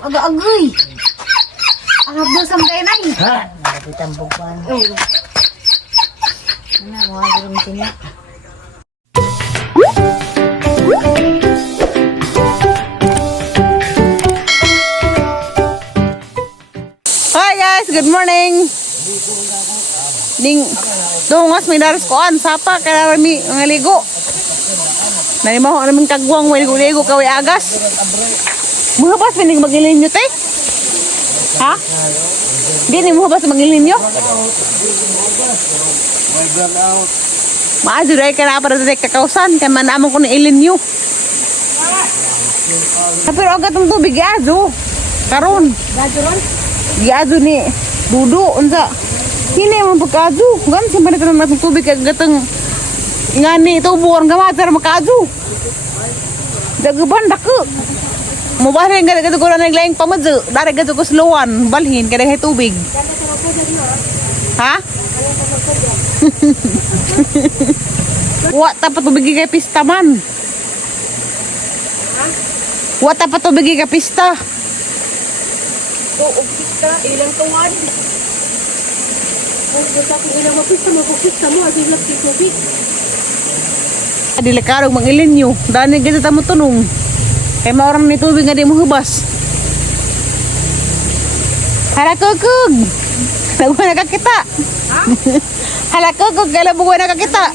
agak-agay. Arab daw sampai na eh. Ha? Nakapitang bukuan. Oo. Ano, mga durong tinya. Hi guys, good morning. Ding dungas may daras koan sapa kaya rami mga ligo. Nani mo naming kagwang may ligo kaway agas. Muhabas pinig magilin nyo te? Ha? Gini muhabas magilin nyo? Maajo ray kana para sa kakausan kay manamon ko ni ilin nyo. Tapi agad ang tubig ajo. Karon. Gajo ni dudu unsa. Hini man pagkajo. Gan simpan ka nang tubig kay gatang ngani tubuan gamatar makaju. Dagaban dak. Mo bare nga gato ko na naglaing pamadyo. Dari gato ko sluwan balhin kada hay tubig. Ha? Wa ta patubig kay pista man. Wa ta patubig kay pista. Oo, pista. Ilang tuwan. Kung sa kung ilang mapista mo, at ilang tubig. Adila karong mangilin nyo. Dani gito tamo tunong. Kay maorang ni tubig nga di mo hubas. Hala kukug. Labuhay na kakita. Ha? Hala kukug. Kaya labuhay na kakita.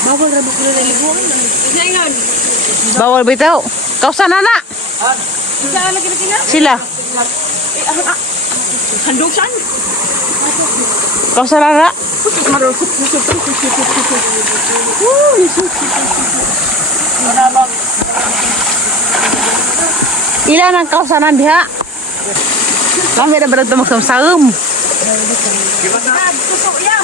Bawal ra mo ko na liguan. Isa yan. Bawal bitaw. Kausan na na. Isa lagi na kina. Sila. Handog saan? Kausan na na. Ilan ang kausanan diha? Kami na berada magsam-sam. Tusok ya.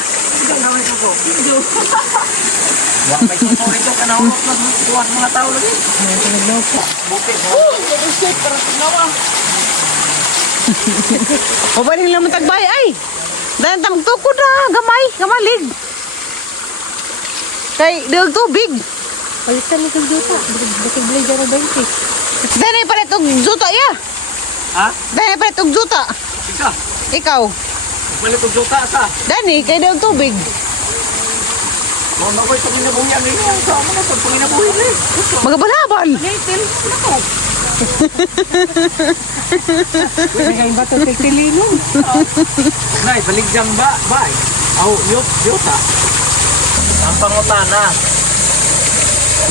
Wak may kuko ito ka na kuwan mga tao lagi. Pabalin lang matagbay ay. Dahil tamang tukod na. Gamay. Gamalig. Kay dalag tubig. Palitan mo kang juta. Bakit blazer na 20? Dahil pala itong juta ya. Ha? Dahil pala itong juta. Ika. Ikaw. Balik ko juta sa. Dani, kay dalag tubig. Mo makoy panginabuhi ang inyo. Sa mo na sa panginabuhi ni. Magabalabal. Natin. Nako. Pwede kayo ba ito titilino? Nay, baligjang ba? Bay. Aw, yuta. Ang pangutana.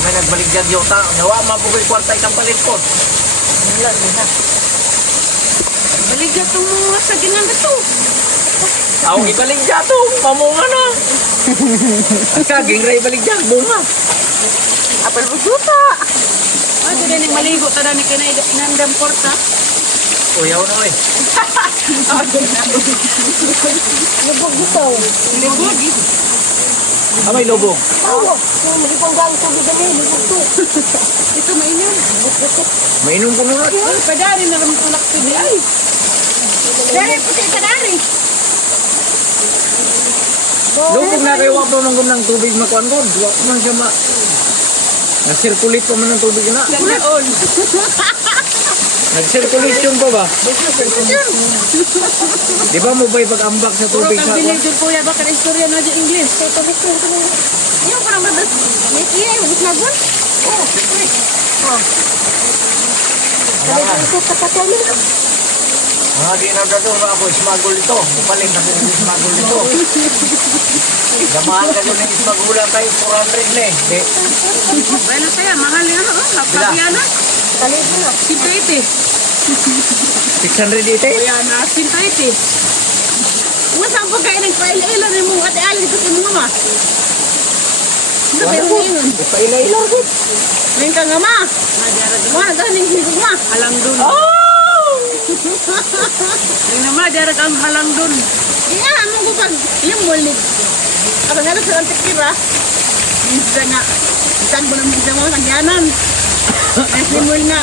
May nagbaligyan yuta. Nawa mapukoy kwarta ikang palit ko. Wala na. Baligyan itong mga sa ginang ito. Aw, ibaligyan to. Pamunga na. Ang kaging ray baligyan. Bunga. Apal mo juta. Ah, doon yung maligo. Tada ni kinay inandam porta. Uyaw na eh. Lubog ito. Lubog. Ah, may lubong. Oo. Magipanggang tubig kami. Lubog ito. Ito mainom. Mainom ko na. Ay, padari na naman tulak pili. Ay. Dari puti ka dari. Lubog na kayo wap naman ng tubig makuan ko. Wap man siya ma... Nag-circulate pa man ng tubig na. Ganoon. Nag-circulation pa ba? Di ba mo ba'y pag-ambak sa Puro tubig kang sa... bilig dyan kuya. Baka istorya na dyan English. Yung parang mabas. May iya. Mabas na gun. Oo. Oh. Ito kapatali. Mga ginagawa na ako, smuggle ito. Upaling na kung smuggle ito. Gamahan ka doon ng smuggler tayo, 400 na eh. Di. Bueno saya. Mahal yan. Kapagyan na. Kalibo na. 180. 600 ite? Kuya na. 180. Saan po kayo nagpa-ila-ila rin mo? Ate Ali ko si mama. Sabi mo yun. Paila-ila ko. Ngayon ka nga ma. Ma, galing hilig ma. Halang dun. Oh! Ngayon na ma, darat ang halang dun. Iya, ano ko pag yung mulig. Kapag halos sa antikira, minsan nga, isan mo naman isa mo, nagyanan. Simul nga.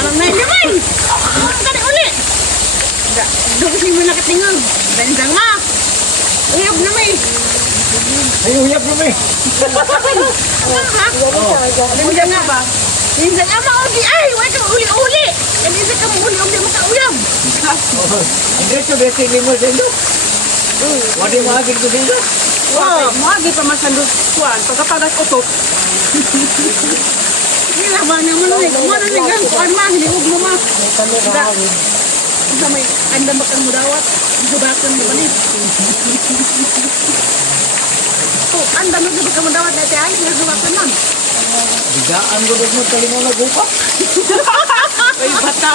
Alam na naman. Ano ka uli? Doon simul na katingog. Dandang ma. Uyab na may. Ay, uyab mo eh. Ha? Uyab nga ba? Minsan ama uli ay. Huwag kang uli-uli. Minsan kang uli-uli makauyab. Hindi ito, besi limo sa ito. Wadi mahagin ko sa ito. Wow, magi pa masandot kuan. Pagkapagat utot. Hindi ba naman ulit. Kumano na gang kuan ma. Hindi mo ma. Sa may andam bakang mudawat. Subatan mo ba ni? Oh, andam mo bakang mudawat dati ay. Subatan man. Bigaan ko doon mo talino na gupa. Ay, bata.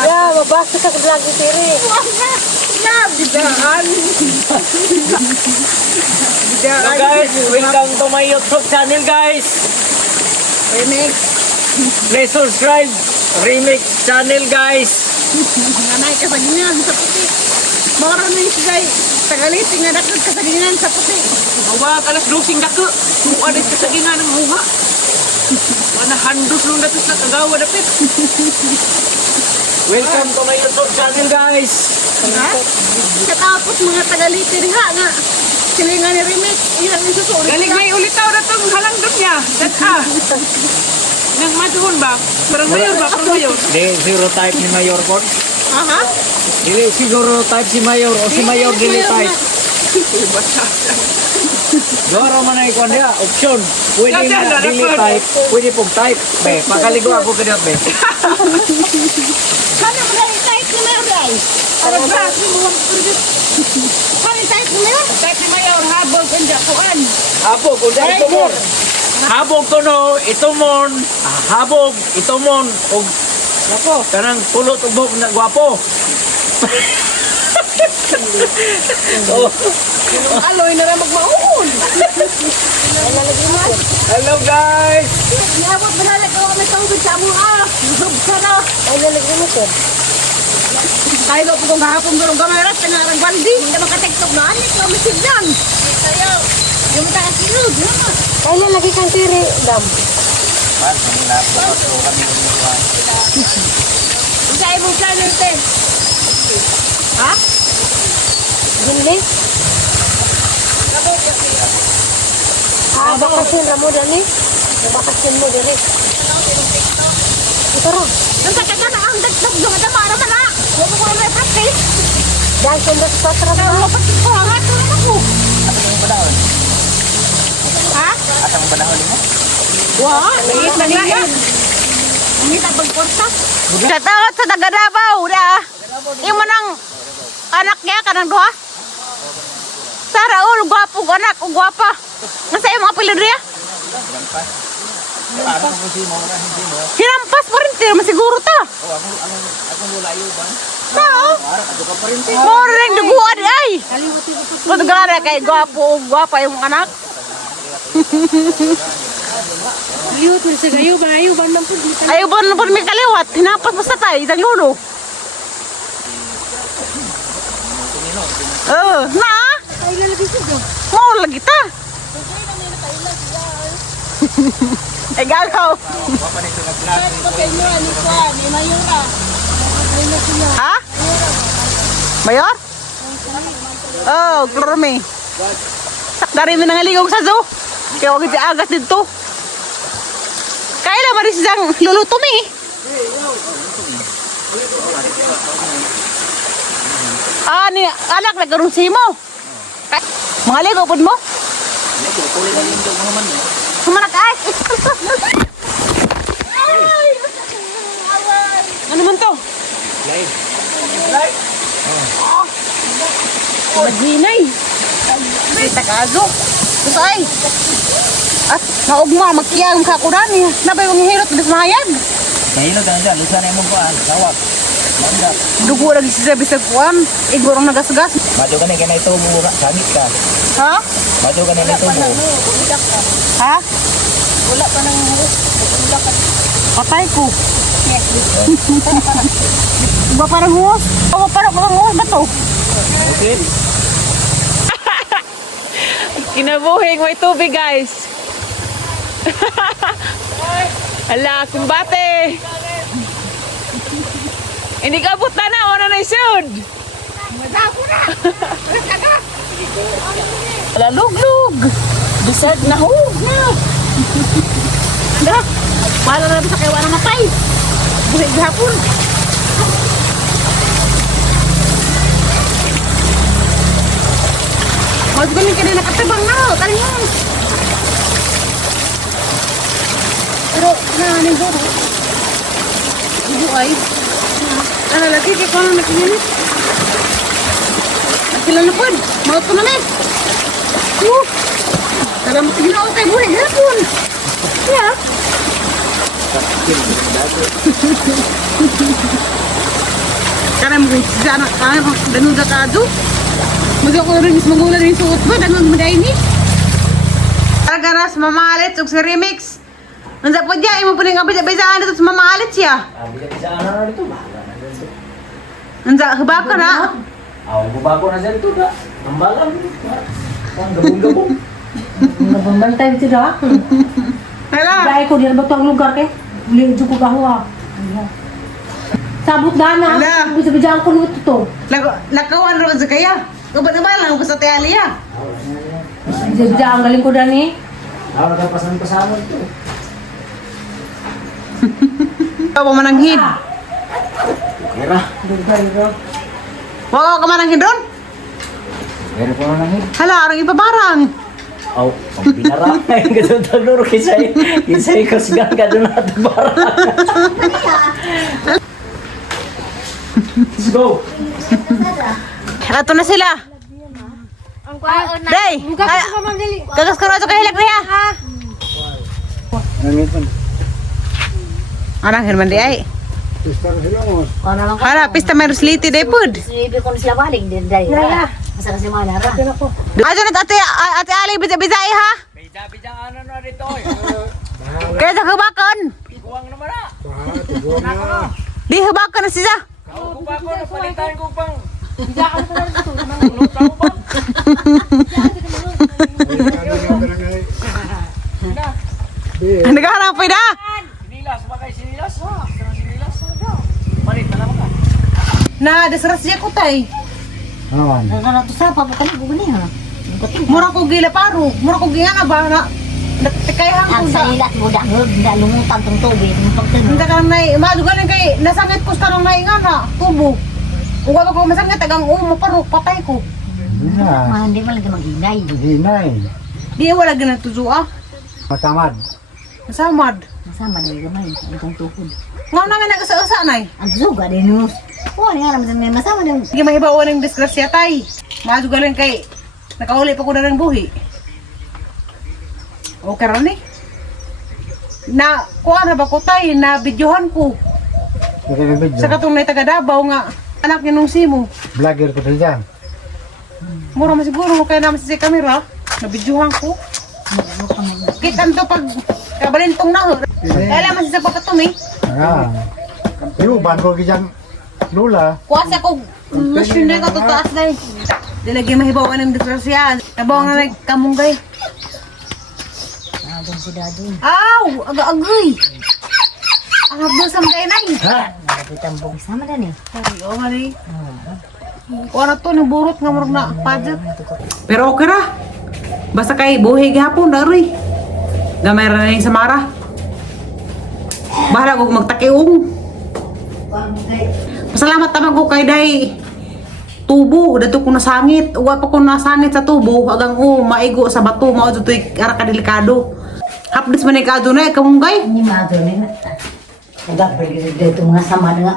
Ya, mabasa ka vlog ni Tiri. Na, bidaan. Hello guys, welcome to my YouTube channel guys. Remix. Please subscribe Remix channel guys. Nanay kasagingan sa puti. Moro na yung sigay. Tagaliting na dakot kasagingan sa puti. Awag alas dosing dako. Kung ada kasagingan ng bunga. Mana handus nung dapat sa kagawa dapat. Welcome to my YouTube channel guys. Ha? Katapos mga tagaliting ha nga. Silingan ni Remix. Iyan yung susunod. Galing may ulit tao na itong halang doon niya. Data. Nang maduhon ba? Parang mayor ba? Parang mayor. Di zero type ni Mayor Port. Aha. Dili siguro type si Mayor o si Mayor dili type. Goro man ay kon dia option. Pwede Dada, na dili dapat. type, pwede pong type. Be, pakaligo ako kanina be. Sana mo na i-type ni Mayor ay. Para ba? Sana i-type ni Mayor? Type ni mayor, habog ang japuan. Habog ug itumon. Habog kuno itumon, habog itumon og nako kanang pulot ug buhok na gwapo. Oh, Aloy na lang magmauon. hello guys. Nabot mo na lang ako may tawag sa mo ah. Sana. Ay lalagyan mo to. Kaya ko kung kahapon durong kamera pinarang bandi. Hindi makatiktok na anik na masigdan. Tayo. Yung taas ilog. Ay, lalagay kang Tiri, dam. Isa ibang planner te. Ha? Gili? Ah, bakasyon na mo dani? Bakasyon mo dali. Ito ro. Nung sa kanya na ang dagdag doon at para man na. Huwag mo may practice. Dahil kung nasa Kaya trap mo pati ko hangat ko naman ko. Ha? Asang panahon mo? Wow. Liit na liit. Hindi na pagporta. Shout out sa taga Davao, da. Yung manang anak niya kanang duha. Sa Raul, gwapo anak, o gwapa. Nasa yung mga apelyido niya? Parang mo si mo na hindi mo. Hinampas pa rin, tira masiguro ta. Oh, ako lulayo ba? Oo. Parang ako ka pa rin. Moro rin duguan ay. Kung gara kay gwapo o gwapa yung anak. Ayun, sa gayo ba? Ayaw ba nang pagkita? Ayaw ba na po may kaliwat? Hinampas mo sa tayo, isang lulo. Na? Ay, lalagay ko doon. Mau lagi ta. Ay gagaw. Kahit pa sa inyo, ano ko, ni Mayura. Ay, na sila. Ha? Mayor? Oh, klorome. Dari mi nangaligog sa zoo. Kaya wag siya agas dito. Kailan maris siyang luluto mi? Ah, ni anak nagkaroon si mo. Mga ligo po mo? Sumanak ay. Ano man to? Maghinay. Kita kaso. Gusto ay. At naugma magkiyang kakuran niya. Nabay kong hirot di mayag. Kahilo ka na dyan, lusa na yung mong sawak. Dugo lagi si Sabi sa kuwan. Igurong nagasgas. Mado ka na kaya na ito mo, samit ka. Ha? Mado ka na ito mo. Ha? Wala pa nang Patay ko. Ba parang huwas? O parang huwas ba to? Okay. Kinabuhing may tubig guys. Hala, kumbate. Hindi ka puta na, wala na isod. Madako na. Wala ka na. Wala luglug. Bisag na hug na. Anda. Para na sa kayo na matay. Buhay gahapon. Mas galing ka na nakatabang na. Tali mo. Pero, naanin ko. Ibu ay. Lagi kay kono nakininit. At sila na po. Maot ko na na. Taga mo tigil ako kay buhay gahapon. Yeah. Karena mungkin sana kaya danun ka kado. Magyo ko rin magulan rin suot ba danun mo dai ni. Garas mamalit ug si remix. Unsa po diya imo puning abisa-bisaan dito sa mamalit siya. Bisa-bisaan na dito ba? Unsa hubak ka na? Bago na dyan ito na. Tambalan. Ang gabong-gabong. Nabantay dito dah. Hala. Dai ko diyan ba tong lugar kay? Uli ko gawa. Sabot dana. Ala. Bisa-bisaan ko nito to. Lakawan ro sa kaya. Ubad na ba lang sa tialiya? Bisa-bisaan galing ko dani. Nagpasan-pasan ito. Ikaw mananghid. Kira. Wala ka mananghid ron? Kira po na hit. Hala, arang ipabarang. Aw, ang pinara. Ganun tagluro kisay. Kisay kasgan ka doon natin barang. Let's go. Ato na sila. Day, kagas ka na ito kahilak niya. Anang hirman di ay. Hala, pista may rusliti day pud. Sibi ko sila balik din dai. Masa kasi mga lara. Ato na ate Ali, bisa-bisa ha. Bija-bija ano na rito. Kaya sa hubakan. Kuwang naman na. Di hubakan na siya. Kung pa ako, napalitan ko pang. Naghahanap pa na. Sinilas, bakay sinilas. Sinilas. Palit na naman ka. Na, desras siya ko tay. Nana to sa pa ko ni guguni ha. Mura ko gila paro. Mura ko gina ba na. Kaya Ang ko sa sa. ila mo dahog da lumutan tong tubig ng pagtun. Hindi ka nang madugaling kay nasangit ko sa nang nga na tubo. Kung wala ko masangit tagang umo paro patay ko. Hindi man lagi maghinay. Hinay, Di wala gina tuzo ah. matamad. Masamad. Masama na gamay itong tukod. Ngaw namin nagasa-asa nay. Ang zuga din nus. Oh, nga naman may masama din. Sige mahibawan ng disgrasya tay. Madugaling kay nakauli pa ko na ng buhi. Okay ron eh. Na kuha na ba ko tay na videohan ko. Ito yung video. Sa katong na taga Davao nga anak ni nung simo. Vlogger ko dyan. Mura man siguro kaya naman sa camera. Nabidyohan ko. Kitan to pag kabalintong na ho. Kaya naman sa pagkatumi. Ah. Yung ban ko dyan. Lula. Kuwasa ko machine na ito taas na eh. Dilagay mahibawan ng disgrasya. Nabaw na nagkamunggay. Doon si dadun. Aw! Aga-agay! Ang habdo sa mga inay. Nakapitang bong sama din eh. Sorry, oh mali. Kuha na to, naburot nga marag na padjat. Pero okay ra. Basta kay buhay gihapon na rin. Gamay ra na yung Samara. Bahala ko magtakiong. Pasalamat naman ko kay day tubo. Dato ko nasangit. Uwa pa ko nasangit sa tubo. Agang maigo sa bato. Mao dito ara ka delikado. Hapdes man ikado na kamunggay. Ni madro ni nata. Nagapil dito mga sama nga.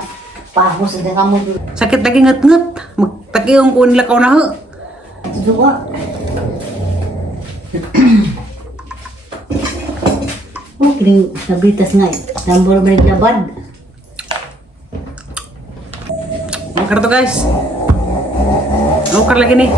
Pahos sa kamo. Sakit lagi ngat-ngat. Magtakiong ko nila na ho. Zuga. Oh, kiling nabitas nga eh. Nambor balik labad. Makar to guys. Makar lagi nih.